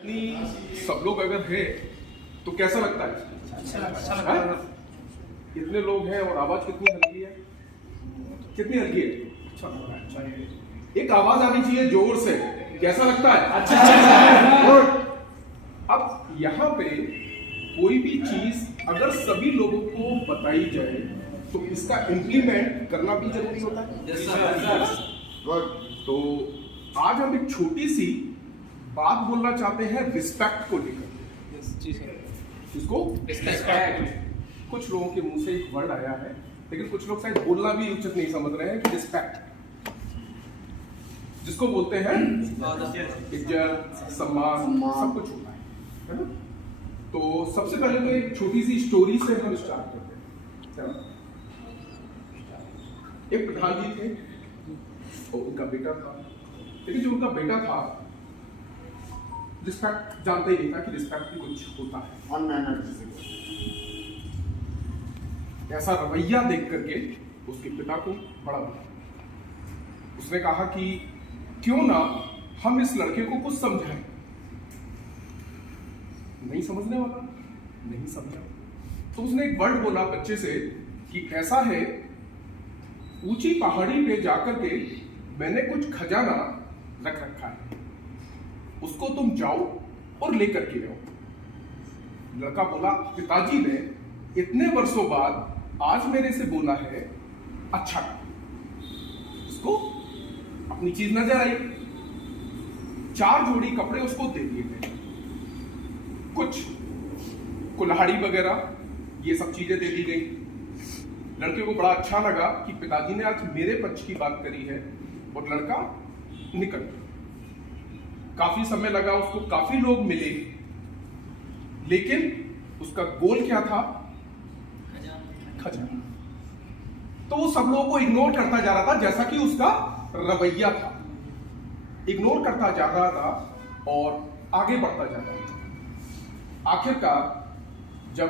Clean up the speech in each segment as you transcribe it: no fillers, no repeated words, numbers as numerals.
सब लोग अगर है तो कैसा लगता है? अच्छा लगता है। कितने लोग हैं और आवाज कितनी हल्की है? कितनी हल्की है? अच्छा है। एक आवाज आनी चाहिए जोर से। कैसा लगता है? अच्छा। अब यहाँ पे कोई भी चीज अगर सभी लोगों को बताई जाए तो इसका इम्प्लीमेंट करना भी जरूरी होता है। तो आज हम एक छोटी सी बात बोलना चाहते हैं रिस्पेक्ट को लेकर। इसको रिस्पेक्ट, कुछ लोगों के मुंह से एक वर्ड आया है लेकिन कुछ लोग शायद बोलना भी उचित नहीं समझ रहे हैं कि रिस्पेक्ट जिसको बोलते हैं इज्जत, सम्मान, सब कुछ होता है ना? तो सबसे पहले तो एक छोटी सी स्टोरी से हम स्टार्ट करते हैं। एक प्रधान जी थे और उनका बेटा था, लेकिन जो उनका बेटा था रिस्पेक्ट जानता ही नहीं था कि रिस्पेक्ट भी कुछ होता है। ऐसा रवैया देख करके उसके पिता को बड़ा बुरा। उसने कहा कि क्यों ना हम इस लड़के को कुछ समझाएं। नहीं समझने वाला, नहीं समझा तो उसने एक वर्ड बोला बच्चे से कि ऐसा है, ऊंची पहाड़ी पे जाकर के मैंने कुछ खजाना रख रखा है, उसको तुम जाओ और लेकर के आओ। लड़का बोला पिताजी ने इतने वर्षों बाद आज मेरे से बोला है, अच्छा। उसको अपनी चीज नजर आई। 4 जोड़ी कपड़े उसको दे दिए गए, कुछ कुल्हाड़ी वगैरह ये सब चीजें दे दी गई। लड़के को बड़ा अच्छा लगा कि पिताजी ने आज मेरे पक्ष की बात करी है और लड़का निकल गया। काफी समय लगा उसको, काफी लोग मिले, लेकिन उसका गोल क्या था? खजाना। तो वो सब लोगों को इग्नोर करता जा रहा था, जैसा कि उसका रवैया था। इग्नोर करता जा रहा था और आगे बढ़ता जा रहा था। आखिरकार जब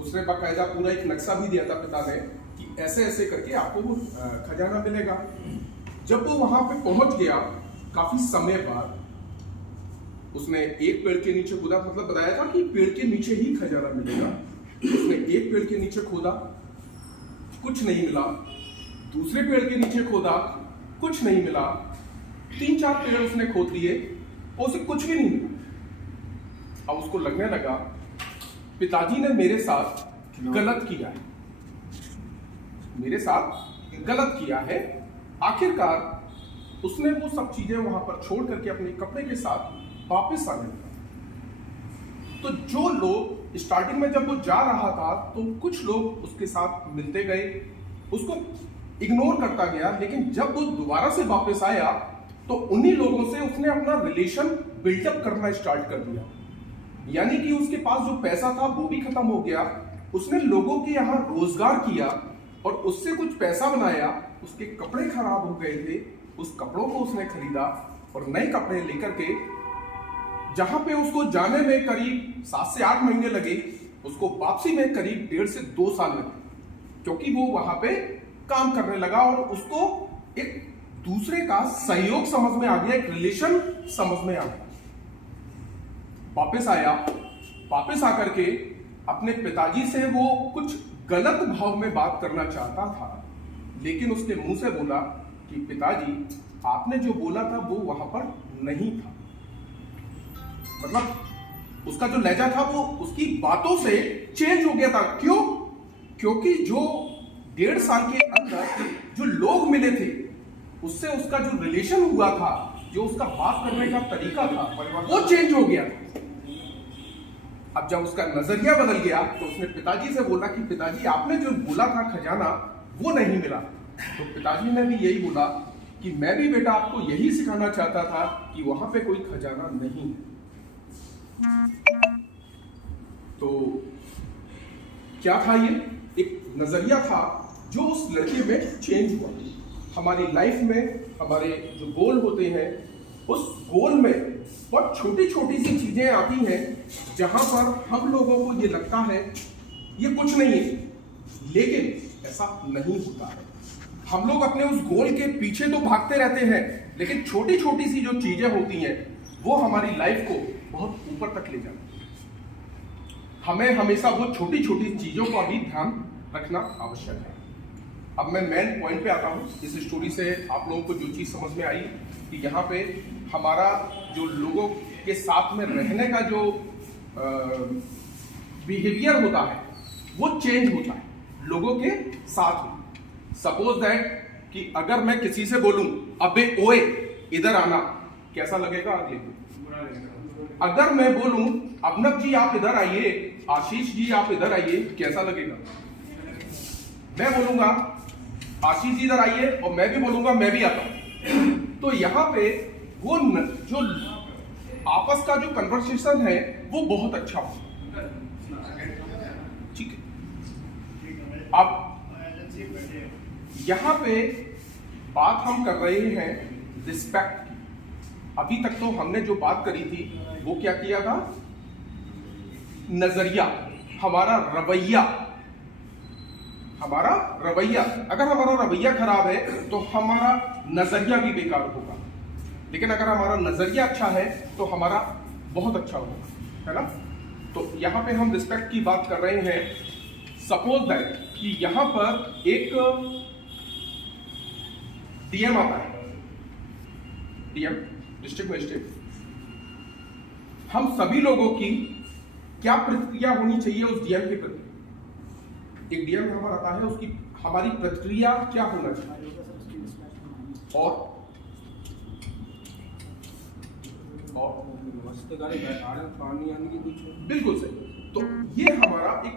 उसने बाकायदा पूरा एक नक्शा भी दिया था पिता ने कि ऐसे ऐसे करके आपको खजाना मिलेगा। जब वो वहां पे पहुंच गया, काफी समय बाद उसने एक पेड़ के नीचे खोदा, मतलब बताया था कि पेड़ के नीचे ही खजाना मिलेगा। उसने एक पेड़ के नीचे खोदा, कुछ नहीं मिला। दूसरे पेड़ के नीचे खोदा, कुछ नहीं मिला। 3-4 पेड़ उसने खोद लिए, उसे कुछ भी नहीं मिला। अब उसको लगने लगा पिताजी ने मेरे साथ गलत किया है, मेरे साथ गलत किया है। आखिरकार उसने वो सब चीजें वहां पर छोड़ करके अपने कपड़े के साथ वापस आने लगा। तो जो लोग स्टार्टिंग में जब वो जा रहा था तो कुछ लोग उसके साथ मिलते गए, उसको इग्नोर करता गया, लेकिन जब वो दोबारा से वापस आया तो उन्हीं लोगों से उसने अपना रिलेशन बिल्डअप करना स्टार्ट कर दिया। यानी कि उसके पास जो पैसा था वो भी खत्म हो गया। उसने लोगों के यहाँ रोजगार किया और उससे कुछ पैसा बनाया। उसके कपड़े खराब हो गए थे, उस कपड़ों को उसने खरीदा और नए कपड़े लेकर के, जहां पे उसको जाने में करीब 7 से 8 महीने लगे, उसको वापसी में करीब 1.5 से 2 साल लगे, क्योंकि वो वहां पे काम करने लगा और उसको एक दूसरे का सहयोग समझ में आ गया, एक रिलेशन समझ में आ गया। वापस आया, वापस आकर के अपने पिताजी से वो कुछ गलत भाव में बात करना चाहता था, लेकिन उसके मुंह से बोला कि पिताजी आपने जो बोला था वो वहां पर नहीं था। मतलब उसका जो लहजा था वो उसकी बातों से चेंज हो गया था। क्यों? क्योंकि जो 1.5 साल के अंदर जो लोग मिले थे उससे उसका जो रिलेशन हुआ था, जो उसका बात करने का तरीका था, वो चेंज हो गया। अब जब उसका नजरिया बदल गया तो उसने पिताजी से बोला कि पिताजी आपने जो बोला था खजाना वो नहीं मिला। तो पिताजी ने भी यही बोला कि मैं भी बेटा आपको यही सिखाना चाहता था कि वहां पे कोई खजाना नहीं है। तो क्या था ये? एक नजरिया था जो उस लड़के में चेंज हुआ। हमारी लाइफ में हमारे जो गोल होते हैं, उस गोल में बहुत छोटी छोटी सी चीजें आती हैं जहां पर हम लोगों को ये लगता है ये कुछ नहीं है, लेकिन ऐसा नहीं होता है। हम लोग अपने उस गोल के पीछे तो भागते रहते हैं, लेकिन छोटी छोटी सी जो चीजें होती हैं वो हमारी लाइफ को बहुत ऊपर तक ले जाना। हमें हमेशा वो छोटी छोटी चीजों का भी ध्यान रखना आवश्यक है। अब मैं मेन पॉइंट पे आता हूँ। इस स्टोरी से आप लोगों को जो चीज समझ में आई कि यहाँ पे हमारा जो लोगों के साथ में रहने का जो बिहेवियर होता है वो चेंज होता है लोगों के साथ में। सपोज दैट कि अगर मैं किसी से बोलूं अबे ओए इधर आना, कैसा लगेगा अगले को? अगर मैं बोलूं अबनव जी आप इधर आइए, आशीष जी आप इधर आइए, कैसा लगेगा? मैं बोलूंगा आशीष जी इधर आइए और मैं भी बोलूंगा मैं भी आता हूं, तो यहां पे वो जो आपस का जो कन्वर्सेशन है वो बहुत अच्छा हो। ठीक है, अब यहां पे बात हम कर रहे हैं रिस्पेक्ट की। अभी तक तो हमने जो बात करी थी वो क्या किया था? नजरिया, हमारा रवैया। अगर हमारा रवैया खराब है तो हमारा नजरिया भी बेकार होगा, लेकिन अगर हमारा नजरिया अच्छा है तो हमारा बहुत अच्छा होगा, है ना? तो यहां पे हम रिस्पेक्ट की बात कर रहे हैं। सपोज दैट कि यहां पर एक डीएम आता है, डीएम डिस्ट्रिक्ट मजिस्ट्रेट। हम सभी लोगों की क्या प्रतिक्रिया होनी चाहिए उस डीएम के प्रति? एक डीएम हमारा आता है, उसकी हमारी प्रतिक्रिया क्या होना चाहिए? और बिल्कुल सही। तो ये हमारा एक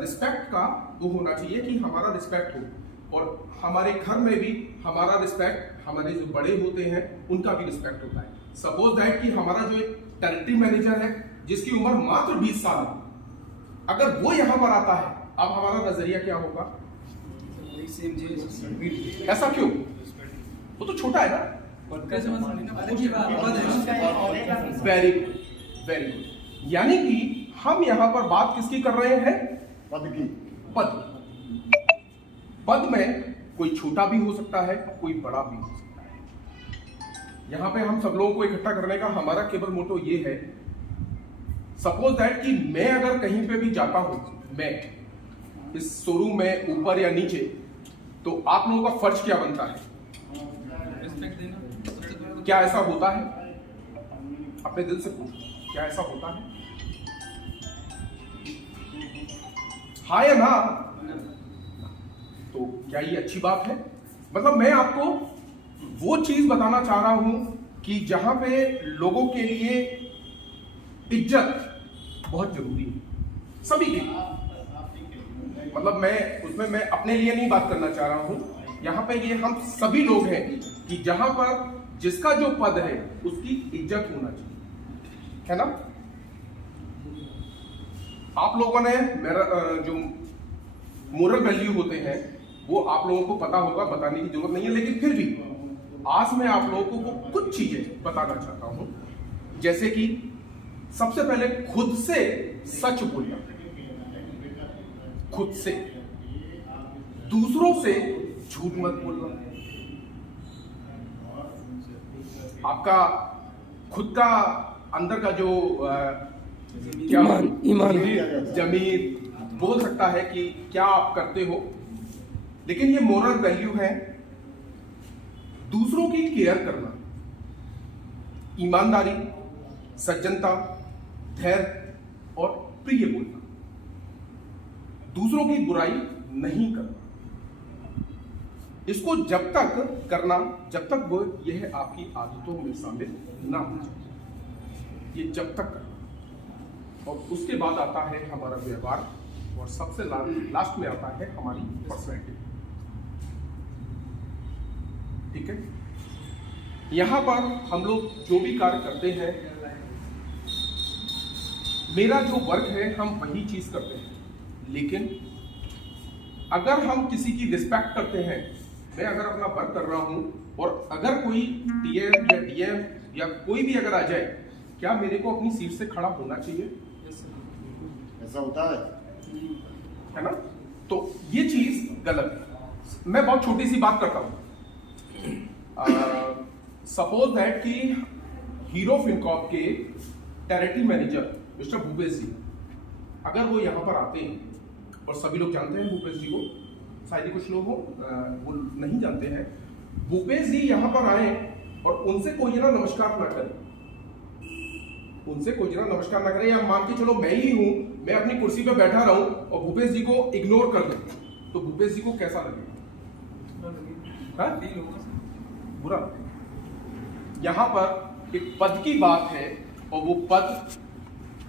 रिस्पेक्ट का वो होना चाहिए कि हमारा रिस्पेक्ट हो, और हमारे घर में भी हमारा रिस्पेक्ट, हमारे जो बड़े होते हैं उनका भी रिस्पेक्ट होता है। सपोज दैट कि हमारा जो एक टेरिटरी मैनेजर है जिसकी उम्र मात्र 20 साल है, अगर वो यहां पर आता है, अब हमारा नजरिया क्या होगा? ऐसा क्यों? वो तो छोटा है ना। Very good, very good. यानी कि हम यहां पर बात किसकी कर रहे हैं? पद की। पद में कोई छोटा भी हो सकता है, कोई बड़ा भी हो सकता है। यहां पे हम सब लोगों को इकट्ठा करने का हमारा केवल मोटो ये है, सपोज दैट कि मैं अगर कहीं पे भी जाता हूं, मैं इस शोरूम में ऊपर या नीचे, तो आप लोगों का फर्ज क्या बनता है? रिस्पेक्ट देना। क्या ऐसा होता है? अपने दिल से पूछो, क्या ऐसा होता है? हाँ या ना? तो क्या ये अच्छी बात है? मतलब मैं आपको वो चीज बताना चाह रहा हूं कि जहां पे लोगों के लिए इज्जत बहुत जरूरी है, सभी के लिए। मतलब मैं अपने लिए नहीं बात करना चाह रहा हूं, यहां पे ये हम सभी लोग हैं कि जहां पर जिसका जो पद है उसकी इज्जत होना चाहिए, है ना? आप लोगों ने मेरा जो मोरल वैल्यू होते हैं वो आप लोगों को पता होगा, बताने की जरूरत नहीं है, लेकिन फिर भी आज मैं आप लोगों को कुछ चीजें बताना चाहता हूं। जैसे कि सबसे पहले खुद से सच बोलना, खुद से। दूसरों से झूठ मत बोलना। आपका खुद का अंदर का जो ईमान जमीन बोल सकता है कि क्या आप करते हो, लेकिन ये मोरल वैल्यू है। दूसरों की केयर करना, ईमानदारी, सज्जनता, धैर्य और प्रिय बोलना, दूसरों की बुराई नहीं करना। इसको जब तक करना जब तक वो यह आपकी आदतों में शामिल ना हो जाए, ये जब तक करना। और उसके बाद आता है हमारा व्यवहार, और सबसे लास्ट में आता है हमारी पर्सनैलिटी। ठीक है, यहां पर हम लोग जो भी कार्य करते हैं, मेरा जो वर्क है हम वही चीज करते हैं, लेकिन अगर हम किसी की रिस्पेक्ट करते हैं, मैं अगर अपना वर्क कर रहा हूं और अगर कोई टीएम या डीएम या कोई भी अगर आ जाए, क्या मेरे को अपनी सीट से खड़ा होना चाहिए? ऐसा होता है ना? तो ये चीज गलत है। मैं बहुत छोटी सी बात करता हूं। सपोज दैट कि हीरो फिनकॉर्प के टेरिटरी मैनेजर मिस्टर भूपेश जी, अगर वो यहाँ पर आते हैं, और सभी लोग जानते हैं भूपेश जी को, शायद ही कुछ लोग हो वो नहीं जानते हैं, भूपेश जी यहाँ पर आए और उनसे कोई जना नमस्कार ना करे, उनसे कोई जना नमस्कार ना करे, या मान के चलो मैं ही हूं, मैं अपनी कुर्सी पे बैठा रहूं और भूपेश जी को इग्नोर कर दे, तो भूपेश जी को कैसा लगेगा? हाँ? फील होगा सर। बुरा। यहां पर एक पद की बात है और वो पद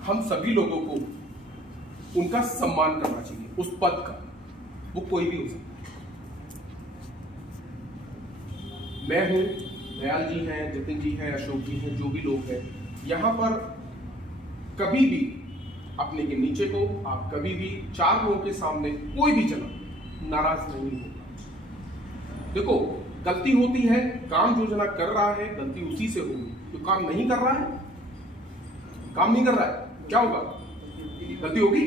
हम सभी लोगों को उनका सम्मान करना चाहिए, उस पद का, वो कोई भी हो सकता है। मैं हूं, दयाल जी हैं, जतिन जी हैं, अशोक जी हैं, जो भी लोग हैं यहां पर, कभी भी अपने के नीचे को आप कभी भी 4 लोगों के सामने कोई भी जना नाराज नहीं होगा। देखो, गलती होती है, काम जो जना कर रहा है गलती उसी से होगी, जो काम नहीं कर रहा है, काम नहीं कर रहा है, क्या होगा? गलती होगी?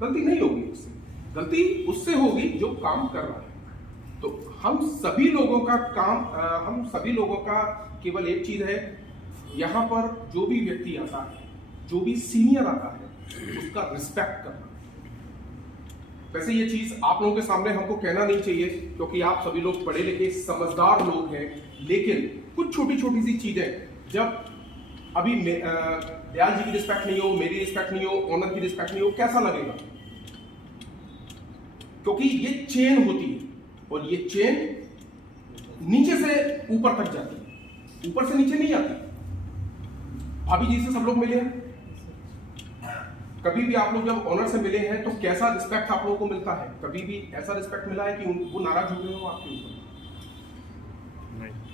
गलती नहीं होगी उससे, गलती उससे होगी जो काम कर रहा है। तो हम सभी लोगों का काम, हम सभी लोगों का केवल एक चीज है, यहां पर जो भी व्यक्ति आता है, जो भी सीनियर आता है, उसका रिस्पेक्ट करना। वैसे ये चीज आप लोगों के सामने हमको कहना नहीं चाहिए, क्योंकि आप सभी लोग पढ़े लिखे समझदार लोग हैं, लेकिन कुछ छोटी छोटी सी चीजें, जब अभी दयाल जी की रिस्पेक्ट नहीं हो, मेरी रिस्पेक्ट नहीं हो, ऑनर की रिस्पेक्ट नहीं हो, कैसा लगेगा? क्योंकि ये चेन होती है और ये चेन नीचे से ऊपर तक जाती है, ऊपर से नीचे नहीं आती। भाभी जी से सब लोग मिले हैं, कभी भी आप लोग जब ऑनर से मिले हैं तो कैसा रिस्पेक्ट आप लोगों को मिलता है? कभी भी ऐसा रिस्पेक्ट मिला है कि वो नाराज हो गए हो आपके ऊपर?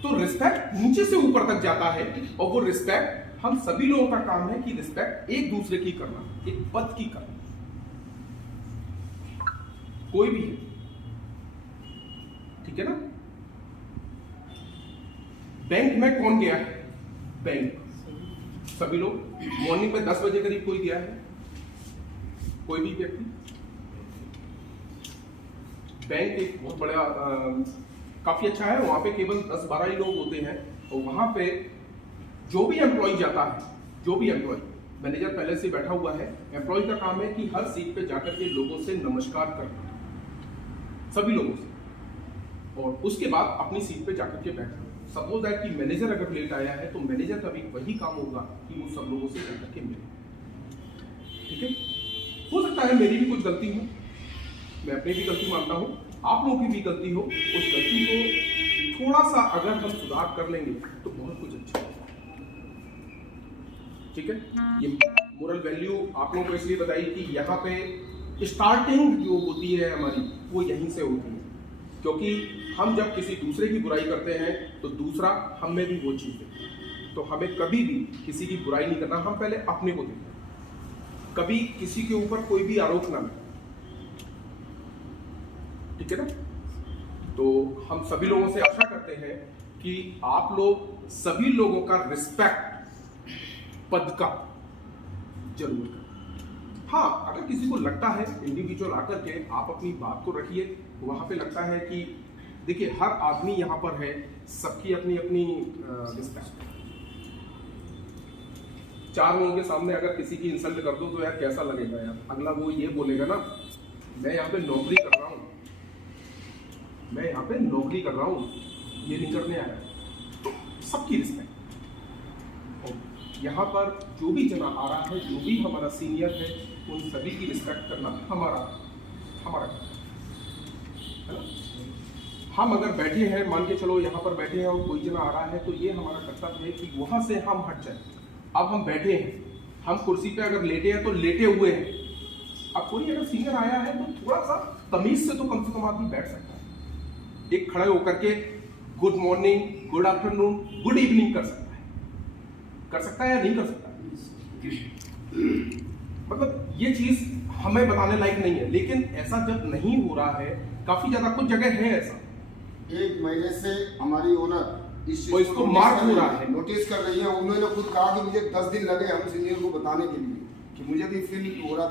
तो रिस्पेक्ट नीचे से ऊपर तक जाता है, और वो रिस्पेक्ट हम सभी लोगों का काम है कि रिस्पेक्ट एक दूसरे की करना, एक पद की करना, कोई भी है, ठीक है ना? बैंक में कौन गया है? बैंक सभी लोग। मॉर्निंग में 10 बजे करीब कोई गया है? कोई भी व्यक्ति? बैंक एक बहुत बड़ा काफी अच्छा है, वहां पे केवल 10-12 ही लोग होते हैं, और वहां पे जो भी एम्प्लॉय जाता है, जो भी एम्प्लॉय, मैनेजर पहले से बैठा हुआ है, एम्प्लॉय का काम है कि हर सीट पे जाकर के लोगों से नमस्कार करना, सभी लोगों से, और उसके बाद अपनी सीट पे जाकर के बैठना। सपोज दैट कि मैनेजर अगर लेट आया है तो मैनेजर का भी वही काम होगा कि वो सब लोगों से जाकर के मिले, ठीक है? हो सकता है मेरी भी कुछ गलती हो, मैं अपनी भी गलती मानता हूं, आप लोगों की भी गलती हो, उस गलती को थोड़ा सा अगर हम सुधार कर लेंगे तो बहुत कुछ अच्छा होगा, ठीक है? ये मोरल वैल्यू आप लोगों को इसलिए बताई कि यहाँ पे स्टार्टिंग जो होती है हमारी, वो यहीं से होती है, क्योंकि हम जब किसी दूसरे की बुराई करते हैं तो दूसरा हम में भी वो चीज है। तो हमें कभी भी किसी की बुराई नहीं करना, हम पहले अपने को देखें, कभी किसी के ऊपर कोई भी आरोप ना लगाएं, ठीक है ना? तो हम सभी लोगों से आशा करते हैं कि आप लोग सभी लोगों का रिस्पेक्ट पद का जरूर करें। हाँ, अगर किसी को लगता है इंडिविजुअल आकर के आप अपनी बात को रखिए, वहां पे लगता है कि देखिए हर आदमी यहाँ पर है, सबकी अपनी अपनी रिस्पेक्ट। 4 लोगों के सामने अगर किसी की इंसल्ट कर दो तो यार कैसा लगेगा यार? अगला वो ये बोलेगा ना, मैं यहाँ पे नौकरी कर रहा हूँ, मैं यहाँ पे नौकरी कर रहा हूँ, ये नहीं करने आया। तो सबकी रिस्पेक्ट, और यहाँ पर जो भी जना आ रहा है, जो भी हमारा सीनियर है, उन सभी की रिस्पेक्ट करना हमारा काम है ना? हम अगर बैठे हैं, मान के चलो यहाँ पर बैठे हैं और कोई जना आ रहा है, तो ये हमारा कर्तव्य है कि वहां से हम हट जाए। अब हम बैठे हैं, हम कुर्सी पे अगर लेटे हैं तो लेटे हुए हैं, अब कोई अगर सीनियर आया है तो थोड़ा सा तमीज से तो कम से कम आदमी बैठ सकता है, एक खड़े होकर के good morning, good afternoon, good evening कर सकता है या नहीं कर सकता? मतलब ये चीज हमें बताने लायक नहीं है, लेकिन ऐसा जब नहीं हो रहा है, काफी ज्यादा कुछ जगह है ऐसा, 1 महीने से हमारी ओनर और इसको मार्क हो रहा है, नोटिस कर रही है। उन्होंने खुद कहा कि मुझे 10 दिन लगे हम सीनियर को बताने के लिए कि मुझे भी फील हो रहा था।